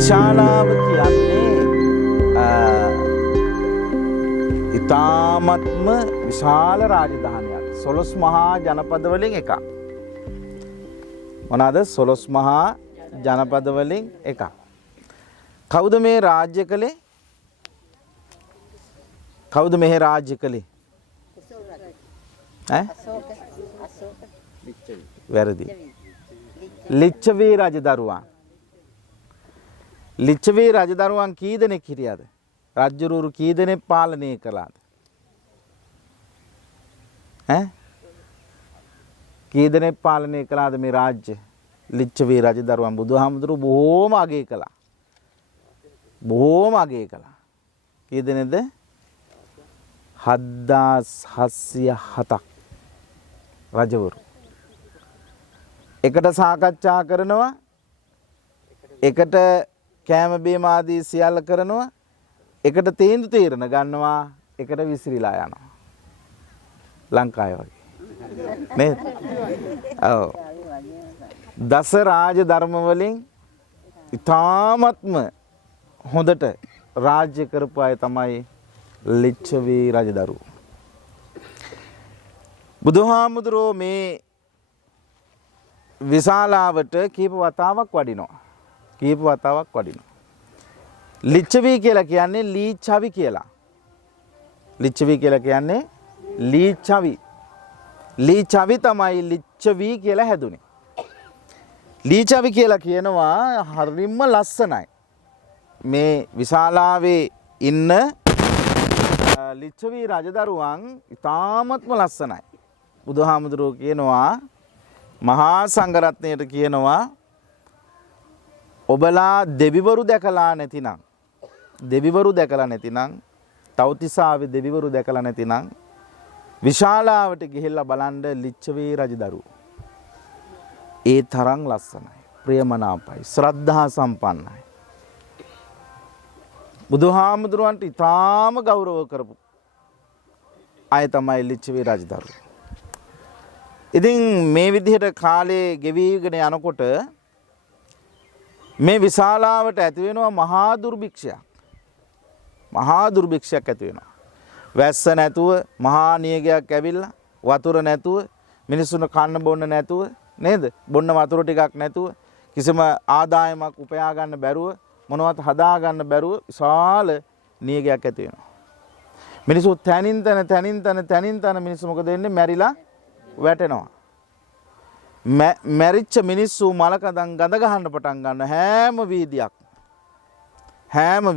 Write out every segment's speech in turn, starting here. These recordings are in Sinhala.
විශාලාව කියන්නේ ඉතාමත්ම විශාල රාජධානියක්. 11 මහා ජනපද වලින් එකක්. මොනවාද 11 මහා ජනපද වලින් එකක්. කවුද මේ රාජ්‍ය කළේ? කවුද මේ රාජ්‍ය කළේ? වැරදි. ලිච්ඡවි රජදරුවන්. ලිච්ඡවි රජදරුවන් කී දෙනෙක් හිටියද? රජ්ජුරුවරු කී දෙනෙක් පාලනය කළාද? කී දෙනෙක් පාලනය කළාද මේ රාජ්‍ය? ලිච්ඡවි රජදරුවන් බුදුහාමුදුරුවෝ බොහෝම අගය කළා. බොහෝම අගය කළා. කී දෙනෙක්ද? 7707ක් රජවරු. එකට සාකච්ඡා කරනවා, එකට කෑම බීම ආදී සියල්ල කරනවා, එකට තීරණ ගන්නවා, එකට විසිරීලා යනවා. ලංකාවේ වගේ නේද? ඔව්. දස රාජ ධර්ම වලින් ඉතාමත්ම හොඳට රාජ්‍ය කරපු අය තමයි ලිච්ඡවි රජදරුවෝ. බුදුහාමුදුරුවෝ මේ විශාලාවට කීප වතාවක් වඩිනවා. ලිච්ඡවි කියලා කියන්නේ ලීච්ඡවි කියලා. ලිච්ඡවි කියලා කියන්නේ ලීච්ඡවි. ලීච්ඡවි තමයි ලිච්ඡවි කියලා හැදුනේ. ලීච්ඡවි කියලා කියනවා හරිම ලස්සනයි. මේ විශාලාවේ ඉන්න ලිච්ඡවි රජදරුවන් ඉතාමත්ම ලස්සනයි. බුදුහාමුදුරුවෝ කියනවා, මහා සංඝරත්නයට කියනවා, ඔබලා දෙවිවරු දැකලා නැතිනම්, තව්තිසාවේ දෙවිවරු දැකලා නැතිනම් විශාලාවට ගිහිල්ලා බලන්න ලිච්ඡවි රජදරුවෝ. ඒ තරම් ලස්සනයි, ප්‍රියමනාපයි, ශ්‍රද්ධා සම්පන්නයි. බුදුහාමුදුරුවන්ට ඉතාම ගෞරව කරපු අය තමයි ලිච්ඡවි රජදරුවෝ. ඉතින් මේ විදිහට කාලේ ගෙවිගෙන යනකොට මේ විශාලාවට ඇති වෙනවා මහා දුර්භික්ෂයක් ඇති වෙනවා. වැස්ස නැතුව, මහා නියගයක් ඇවිල්ලා, වතුර නැතුව, මිනිස්සුන්ට කන්න බොන්න නැතුව නේද? බොන්න වතුර ටිකක් නැතුව, කිසිම ආදායමක් උපයා ගන්න බැරුව, මොනවත් හදා ගන්න බැරුව විශාල නියගයක් ඇති වෙනවා. මිනිස්සු තනින් තන මිනිස්සු මොකද වෙන්නේ? මැරිලා වැටෙනවා. මැරිච්ච මිනිස්සු මලකඳන් ගඳ ගහන්න පටන් ගන්න හැම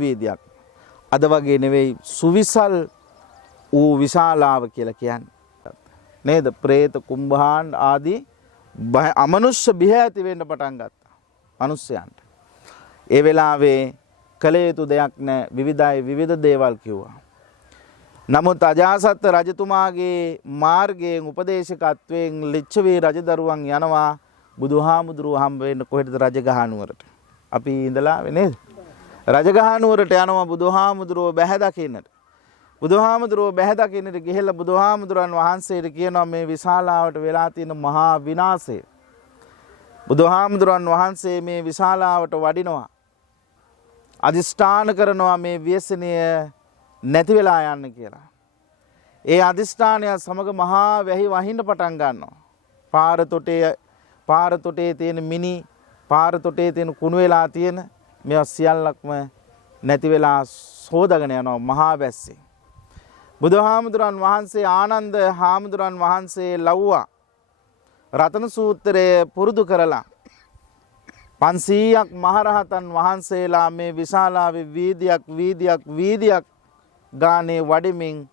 වීදියක්. අද වගේ නෙවෙයි සුවිසල් වූ විශාලාව කියලා කියන්නේ නේද? പ്രേත කුම්භාණ්ඩ ආදී අමනුෂ්‍ය බිහ ඇති වෙන්න පටන් ගත්තා මිනිස්යන්ට. ඒ වෙලාවේ කළ යුතු දෙයක් නැහැ. විවිධ දේවල් කිව්වා. නමුත් අජාසත් රජතුමාගේ මාර්ගයෙන් උපදේශකත්වයෙන් ලිච්ඡවි රජදරුවන් යනවා බුදුහාමුදුරුවෝ හම්බ වෙන්න කොහෙටද? රජගහනුවරට. අපි ඉඳලා නේද? රජගහනුවරට යනවා බුදුහාමුදුරුවෝ බැහැ දකින්නට. බුදුහාමුදුරුවෝ බැහැ දකින්නට ගිහිල්ලා බුදුහාමුදුරන් වහන්සේට කියනවා මේ විශාලාවට වෙලා තියෙන මහා විනාශය. බුදුහාමුදුරන් වහන්සේ මේ විශාලාවට වඩිනවා. අදිෂ්ඨාන කරනවා මේ ව්‍යසනය නැති වෙලා යන්න කියලා. ඒ අදිෂ්ඨානය සමග මහා වැහි වහින්න පටන් ගන්නවා. පාර තොටේ තියෙන මිනි, පාර තොටේ තියෙන කුණු වෙලා තියෙන මේවා සියල්ලක්ම නැති වෙලා සෝදගෙන යනවා මහා වැස්සේ. බුදුහාමුදුරන් වහන්සේ ආනන්ද හාමුදුරන් වහන්සේ ලව්වා රතන සූත්‍රය පුරුදු කරලා 500ක් මහරහතන් වහන්සේලා මේ විශාලාවේ වීදියක් ගානේ වඩමින්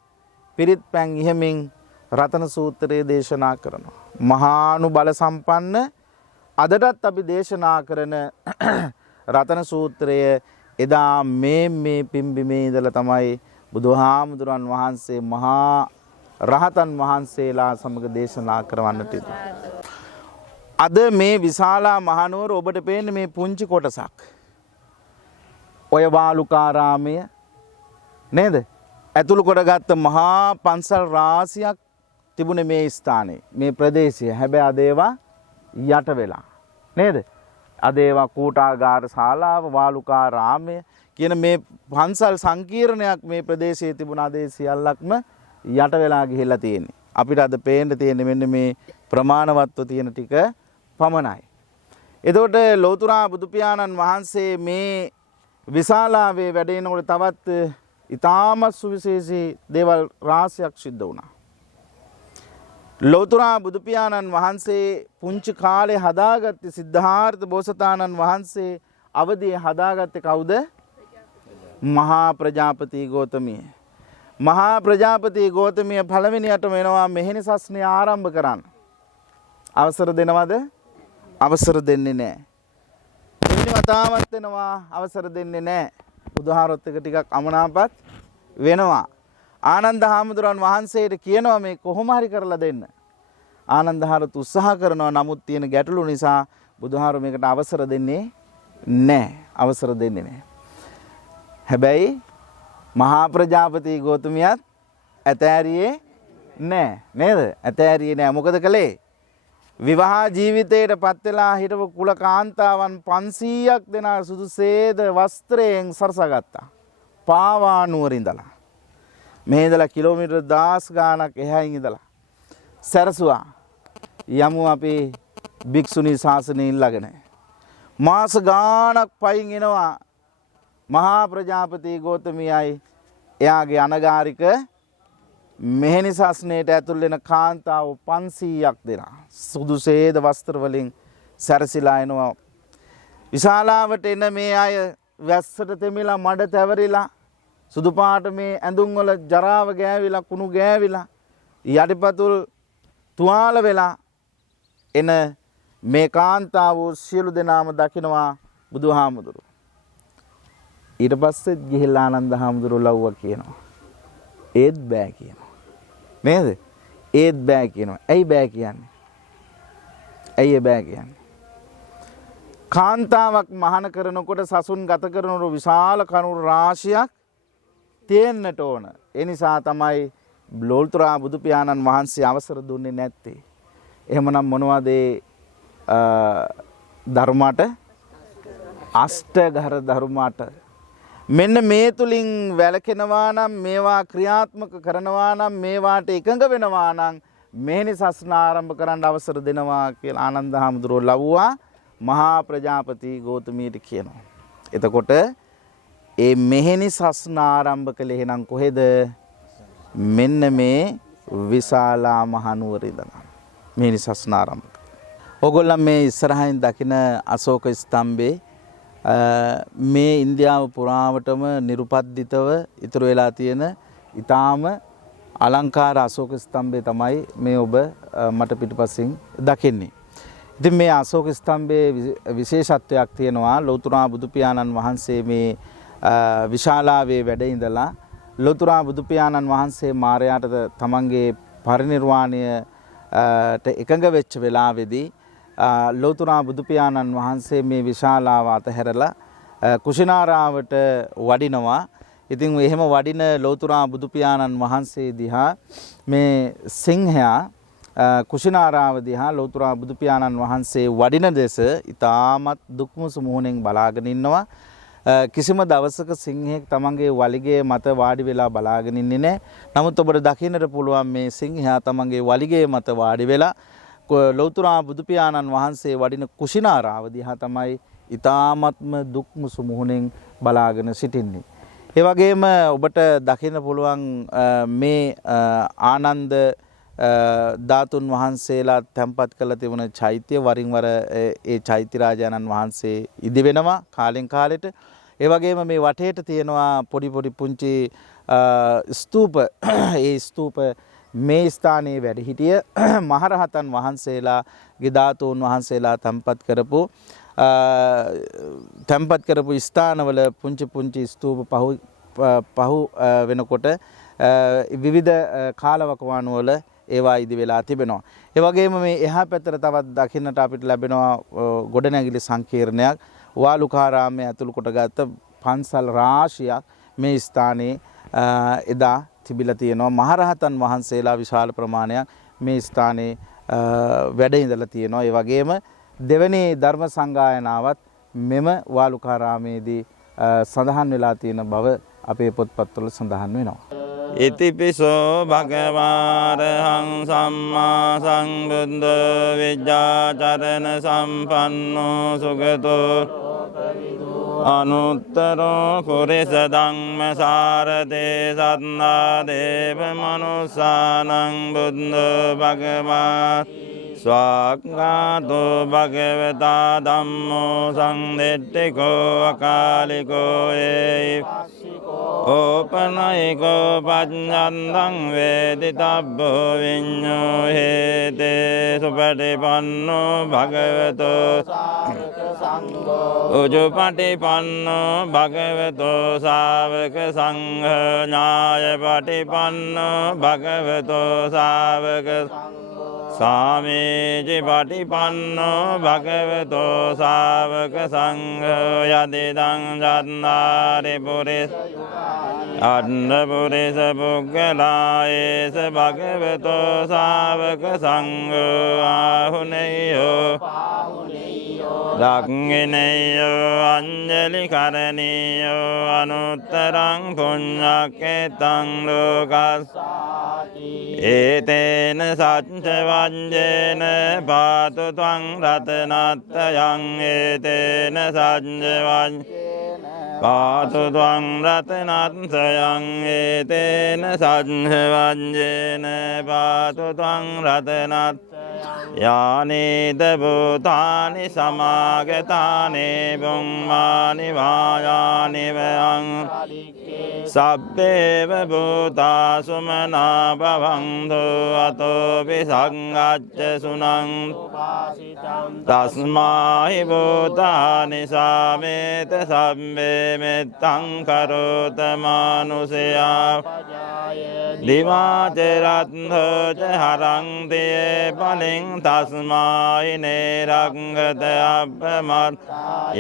පිරිත් පැන් ඉහමින් රතන සූත්‍රයේ දේශනා කරනවා. මහානු බල සම්පන්න අදටත් අපි දේශනා කරන රතන සූත්‍රය එදා මේ පිම්බිමේ ඉඳලා තමයි බුදුහාමුදුරන් වහන්සේ මහා රහතන් වහන්සේලා සමග දේශනා කරවන්නට ඉදු. අද මේ විශාලා මහනුවර ඔබට පේන්නේ මේ පුංචි කොටසක්. ඔය වාලුකාරාමය නේද? ඇතුළු කොටගත්ත මහා පන්සල් රාශියක් තිබුණේ මේ ස්ථානයේ, මේ ප්‍රදේශයේ. හැබැයි අද ඒවා යට වෙලා නේද? අද ඒවා කූටාගාර ශාලාව, වාලුකාරාමය කියන මේ පන්සල් සංකීර්ණයක් මේ ප්‍රදේශයේ තිබුණ අද සියල්ලක්ම යට වෙලා ගිහිල්ලා තියෙන්නේ. අපිට අද පේන්න තියෙන්නේ මෙන්න මේ ප්‍රමාණවත්ව තියෙන ටික පමණයි. එතකොට ලෞතර බුදු පියාණන් වහන්සේ මේ විශාලාවේ වැඩෙනකොට තවත් ඉතාමත් සුවිශේෂී දේවල් රාශියක් සිද්ධ වුණා. ලෞතර බුදු පියාණන් වහන්සේ පුංචි කාලේ හදාගත්තේ සිද්ධාර්ථ බෝසතාණන් වහන්සේ අවදියේ හදාගත්තේ කවුද? මහා ප්‍රජාපති ගෞතමිය. මහා ප්‍රජාපති ගෞතමිය පළවෙනියට වෙනවා මෙහෙණි සස්නේ ආරම්භ කරන්න. අවසර දෙනවද? අවසර දෙන්නේ නැහැ. දෙවෙනි වතාවත් වෙනවා අවසර දෙන්නේ නැහැ. බුදුහාරොත් එක ටිකක් අමනාපත් වෙනවා. ආනන්ද හාමුදුරන් වහන්සේට කියනවා මේ කොහොම හරි කරලා දෙන්න. ආනන්ද හාමුදුරුවෝ උත්සාහ කරනවා. නමුත් තියෙන ගැටලු නිසා බුදුහාරෝ මේකට අවසර දෙන්නේ නැහැ. අවසර දෙන්නේ නැහැ. හැබැයි මහා ප්‍රජාපති ගෞතමියත් ඇතෑරියේ නැහැ නේද? ඇතෑරියේ නැහැ. මොකද කළේ? විවාහ ජීවිතයට පත් වෙලා හිටපු කුල කාන්තාවන් 500ක් දෙනා සුදු සේද වස්ත්‍රයෙන් සරසගත්තා. පාවා නුවර ඉඳලා. මේ ඉඳලා කිලෝමීටර් 10 ගාණක් එහායින් ඉඳලා සරසුවා. යමු අපි භික්ෂුණී ශාසනය ඉල්ලගෙන. මාස ගාණක් පයින් එනවා මහා ප්‍රජාපති ගෞතමියයි එයාගේ අනගාരിക මෙහෙණි සස්නේට ඇතුල් වෙන කාන්තාව 500ක් දෙනා සුදු සේද වස්ත්‍ර වලින් සැරසිලා එනවා. විශාලාවට එන මේ අය වැස්සට තෙමිලා මඩ තැවරිලා සුදු පාට මේ ඇඳුම් වල ජරාව ගෑවිලා කුණු ගෑවිලා යටිපතුල් තුවාල වෙලා එන මේ කාන්තාව සියලු දෙනාම දකිනවා බුදුහාමුදුරුවෝ. ඊට පස්සෙත් ගිහිල්ලා ආනන්ද හාමුදුරුවෝ ලව්වා කියනවා. ඒත් බෑ කියනවා. නේද? ඒත් බෑ කියනවා. ඇයි බෑ කියන්නේ? ඇයි බෑ කියන්නේ? කාන්තාවක් මහාන කරනකොට සසුන් ගත කරන විශාල කණුරු රාශියක් තියෙන්නට ඕන. ඒ නිසා තමයි ලෞතර බුදු පියාණන් වහන්සේ අවසර දුන්නේ නැත්තේ. එහෙමනම් මොනවද ධර්මයට? අෂ්ටඝර ධර්මයට. මෙන්න මේ තුලින් වැළකෙනවා නම් මේවා ක්‍රියාත්මක කරනවා නම් මේවාට එකඟ වෙනවා නම් මෙහෙණි සස්න ආරම්භ කරන්න අවසර දෙනවා කියලා ආනන්ද හාමුදුරුවෝ ලව්වා මහා ප්‍රජාපති ගෞතමියට කියනවා. එතකොට ඒ මෙහෙණි සස්න ආරම්භ කළේ එහෙනම් කොහෙද? මෙන්න මේ විශාලා මහනුවර ඉඳලා මෙහෙණි සස්න ආරම්භ කළා. ඕගොල්ලන් මේ ඉස්සරහින් දකින අශෝක ස්තම්භේ මේ ඉන්දියාව පුරාවටම නිරුපද්දිතව ඉතුරු වෙලා තියෙන ඊටාම අලංකාර අශෝක ස්තම්භය තමයි මේ ඔබ මට පිටුපසින් දකින්නේ. ඉතින් මේ අශෝක ස්තම්භයේ විශේෂත්වයක් තියෙනවා. ලෞතර බුදු පියාණන් වහන්සේ මේ විශාලාවේ වැඩ ඉඳලා ලෞතර බුදු පියාණන් වහන්සේ මාරයාට තමන්ගේ පරිනිර්වාණයට එකඟ වෙච්ච වෙලාවේදී ලෞතර බුදු පියාණන් වහන්සේ මේ විශාලාව අතහැරලා කුෂිනාරාවට වඩිනවා. ඉතින් එහෙම වඩින ලෞතර බුදු පියාණන් වහන්සේ දිහා මේ සිංහයා කුෂිනාරාව දිහා ලෞතර බුදු පියාණන් වහන්සේ වඩින දෙස ඉතාමත් දුක්මුසු මුහුණෙන් බලාගෙන ඉන්නවා. කිසිම දවසක සිංහෙක් තමන්ගේ වලිගය මත වාඩි වෙලා බලාගෙන ඉන්නේ නැහැ. නමුත් ඔබට දකින්නට පුළුවන් මේ සිංහයා තමන්ගේ වලිගය මත වාඩි වෙලා ලෞතර බුදු පියාණන් වහන්සේ වඩින කුෂිනාරාව දිහා තමයි ඊ타ත්ම දුක්මුසු මුහුණෙන් බලාගෙන සිටින්නේ. ඒ වගේම ඔබට දකින්න පුළුවන් මේ ආනන්ද ධාතුන් වහන්සේලා තැන්පත් කළ තිබුණ චෛත්‍ය වරින් වර ඒ චෛත්‍ය රාජානන් වහන්සේ ඉදි වෙනවා කාලෙන් කාලෙට. ඒ වගේම මේ වටේට තියෙනවා පොඩි පොඩි පුංචි ස්තූප. ඒ ස්තූප මේ ස්ථානයේ වැඩ සිටිය මහරහතන් වහන්සේලාගේ ධාතුන් වහන්සේලා තැන්පත් කරපු ස්ථානවල පුංචි පුංචි ස්තූප පහු වෙනකොට විවිධ කාලවකවානු වල ඒවා ඉදි වෙලා තිබෙනවා. ඒ වගේම මේ එහා පැත්තට තවත් දකින්නට අපිට ලැබෙනවා ගොඩනැගිලි සංකීර්ණයක්. වාලුකාරාමයේ ඇතුළු කොටගත් පන්සල් රාශියක් මේ ස්ථානයේ එදා තිබිලා තියෙනවා. මහරහතන් වහන්සේලා විශාල ප්‍රමාණයක් මේ ස්ථානයේ වැඩ ඉඳලා තියෙනවා. ඒ වගේම දෙවැනි ධර්ම සංගායනාවත් මෙම වාලුකාරාමේදී සඳහන් වෙලා තියෙන බව අපේ පොත්පත්වල සඳහන් වෙනවා. ඉතිපිසෝ භගවාරහං සම්මා සංබුද්ධ විජ්ජාචරණ සම්පන්නෝ සුගතෝ අනුත්තරෝ පුරිස ධම්ම සාරදේ සත්නා දේව මනුස්සානං බුද්ධ භගවා ස්වාක්ඛාතෝ භගවතා ධම්මෝ සංදෙට්ඨිකෝ අකාලිකෝ ඒ ඕපනයිකෝ පඤ්ඤන්තං වේදිතබ්බෝ විඤ්ඤෝ හේතේ සුපටිපන්නෝ භගවතෝ උජුපටිපන්නෝ භගවතෝ ශාවක සංඝ ඥායපටිපන්නෝ භගවතෝ ශාවක සාමේචි පටිපන්නෝ භගවතෝ ශාවක සංඝ යදිදං ජත්නාරි පුරිස අන්න පුරිස පුග්ගලායේස භගවතෝ ශාවක සංඝ ආහුනේයෝ දක්ඛිනේයෝ අංජලි කරණීයෝ අනුත්තරං පුඤ්ඤක්ඛේතං ලෝකස්සාති ඒතේන සච්ච වංජේන පාතු ත්වං රතනත්තයං ඒතේන සච්ච වංජේන පාතු ත්වං රතනත්තයං ඒතේන සච්ච වංජේන පාතු ත්වං රතනත්තයං යානේද භූතානි සමාගතානේ බුම්මානි වායානි වයං සබ්බේව භූතා සුමනා භවන්තු අතෝපි සංගච්ඡ සුනං තස්මාහි භූතානි සාමේත සබ්බේ මෙත්තං කරෝත මානුසයා දිවාච රත්ථෝ ච හරං තේ පලින් තස්මායි නේරංගත අප්පමත්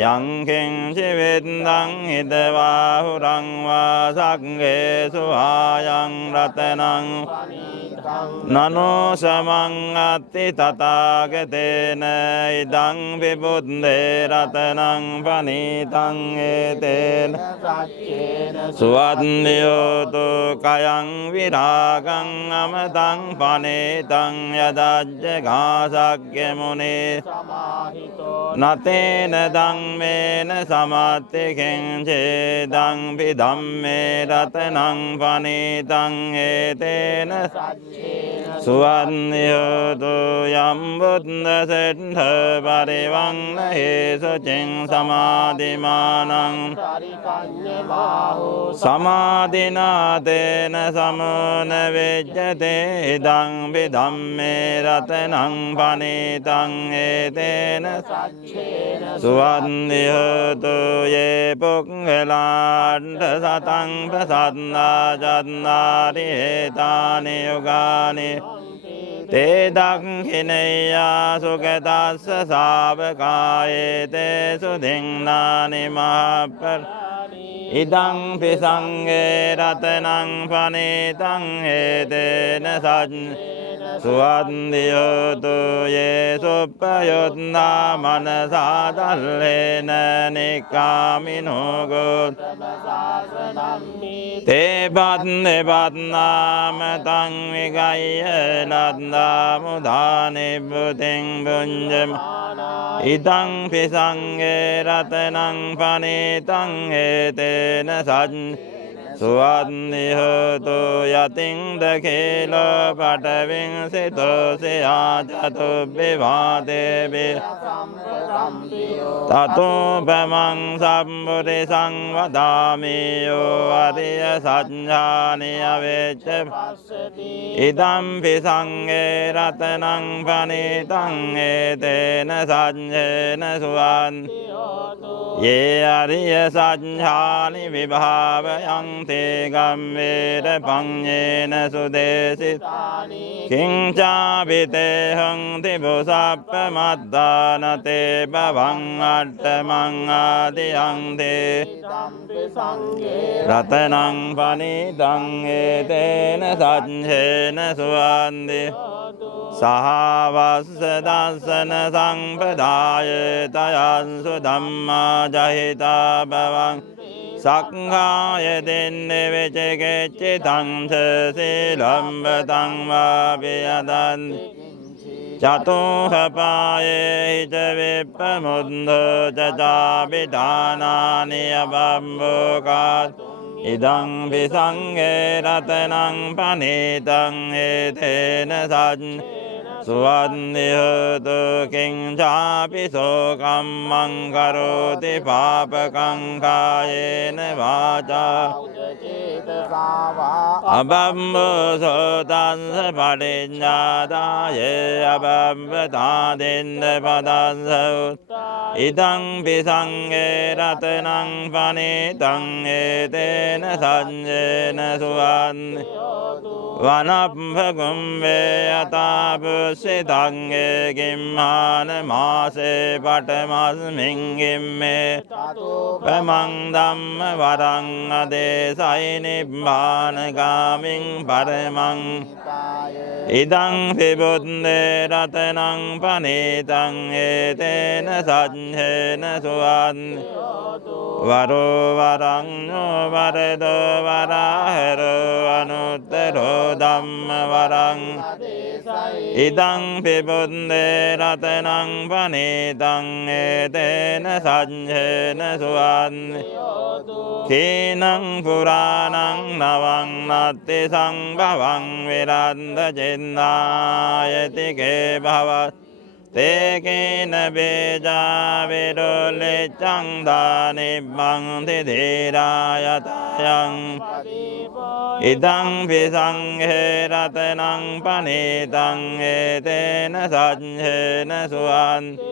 යං කිංචි වෙද්දං හිදවාහුරං වා සග්ගේසු ආයං රතනං නනෝ සමං අත්ති තථාගතේන ඉදං විබුද්දේ රතනං පනීතං ඒතේන සුවද්දයෝතු කයං විරාගං අමතං පනේතං යදජ්ජ ගාසග්ග මුනේ නතේන ධම්මේන සමත්ති කිංචේ දං ධම්මේ රතනං පනීතං ඒතේන සුවන්යෝතු යම් බුද්ධ සෙට්ඨ පරිවං හේසු චින් සමාධිමානං සමාධිනාතේන සමෝන වෙජ්ජතේ ඉදං ධම්මේ රතනං පනීතං ඒතේන සුවන්යෝතු යේ පුක්ඛලාණ්ඩ සතං ප්‍රසන්නා ජත්නාරි හේතානි යුගානි තේ දක්ඛිනේයා සුගතස්ස ශාවකායේ තේ සුදින්නානි මහප්පර ඉදං පිසංගේ රතනං පනීතං හේතේන සච්ච සුවන්දියෝතු යේ සුප්පයොත්නා මනසා දල්ලේන නික්ඛාමිනෝ ගෝත තේ පත්නේ පත්නාම තං විගය්‍ය නද්දා මුදානේ බුතෙන් බුඤ්ජම ඉදං පිසංගේ රතනං පනීතං හේතේන සච්ච සුවන්නිහෝතු යතින් දකේලෝ පටවින් සිතෝසියා චතුබ්බිවාදේබි තතෝ පමං සම්බුරි සංවදාමියෝ අරිය සඥානි අවෙච්ච ඉදම් පිසංගේ රතනං පනීතං ඒතේන සඥේන සුවන් යේ අරිය සඥානි විභාවයං තේ ගම්වේර පඤ්ඤේන සුදේසිතානි කිංචාපිතේ හංති බුසප්ප මද්දානතේ බවං අට්ඨමං ආදියං තේ රතනං පනීතං ඒතේන සච්ඡේන සුවන්දි සහවස්ස දස්සන සංපදාය තයන්සු ධම්මා ජහිතා බවං සක්ඛාය දෙන්න වෙචකෙච්චි තංස සීලම්බතං වාපියදන් චතුහපායේ හිත විප්පමුද්ධෝ චචාපිඨානානි අබම්බෝකාත් ඉදං විසංඝේ රතනං පනේතං ඒතේන සජ්ජ සුවන්ති හෝතු කිං චාපි සෝකම්මං කරෝති පාපකං කායේන වාචා අබම්බෝ සෝතංස පටිඤ්ඤාදාය අබම්බතා දෙන්න පදංස ඉදං පිසංඝේ රතනං පනේතං ඒතේන සඤ්ඤේන සුවන්ති වනප්ප කුම්භේ යතාපුස්සිතං කිම්මාන මාසේ පඨමස්මින් ගිම්මේ පමං ධම්ම වරං අදේසයි නිබ්බානගාමින් පරමං ඉදං පිබුද්දේ රතනං පනේතං ඒතේන සඤ්ඤේන සුවන්ති වරෝ වරං වරදෝ වරහරෝ අනුත්තරෝ ධම්ම වරං ඉදං පිබුද්දේ රතනං පනේතං ඒතේන සඤ්ඤේන සුවන්ති කේනං පුරාණං නවං නත්ති සංභවං විරන්ද චින්නායති කේ භවත් තේකේන බේජා විරොල්ලෙච්ඡං දානිබ්බං තිදේරායතයං ඉදං පිසංඝේ රතනං පනේතං ඒතේන සඤ්ඤේන සුවන්ති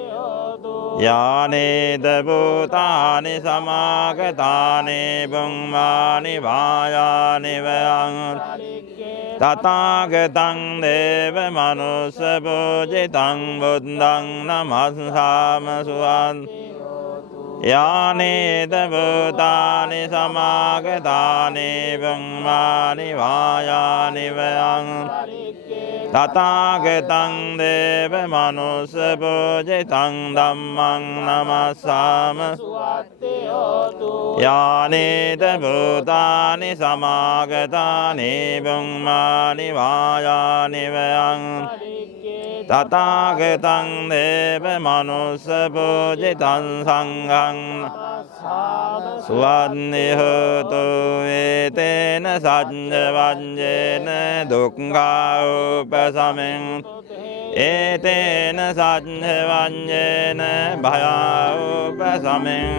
යානේද භූතානි සමාගතානි බුම්මානි වායානි වයං තථාගතං දේව මනුස්ස පූජිතං බුද්ධං නමස්සාම සුවන්ති යානේද භූතානි සමාගතානි බුම්මානි වායානි වයං තථාගතං දේව මනුස්ස පූජිතං ධම්මං නමස්සාම යානේද භූතානි සමාගතානි බුම්මානි වායානි වයං තථාගතං දේව මනුස්ස පූජිතං සංඝං සුවන්ති හෝතු ඒතේන සච්ඡ වඤ්ඤේන දුක්ඛා උපසමෙන් ඒතේන සච්ඡ වඤ්ඤේන භයා උපසමෙන්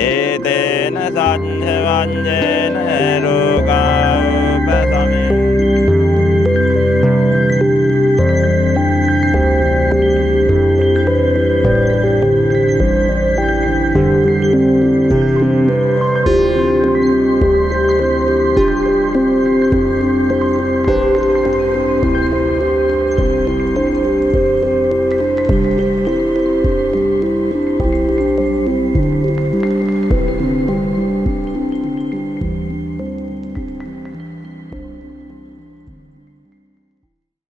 ඒතේන සච්ඡ වඤ්ඤේන රෝගා උපසමෙන්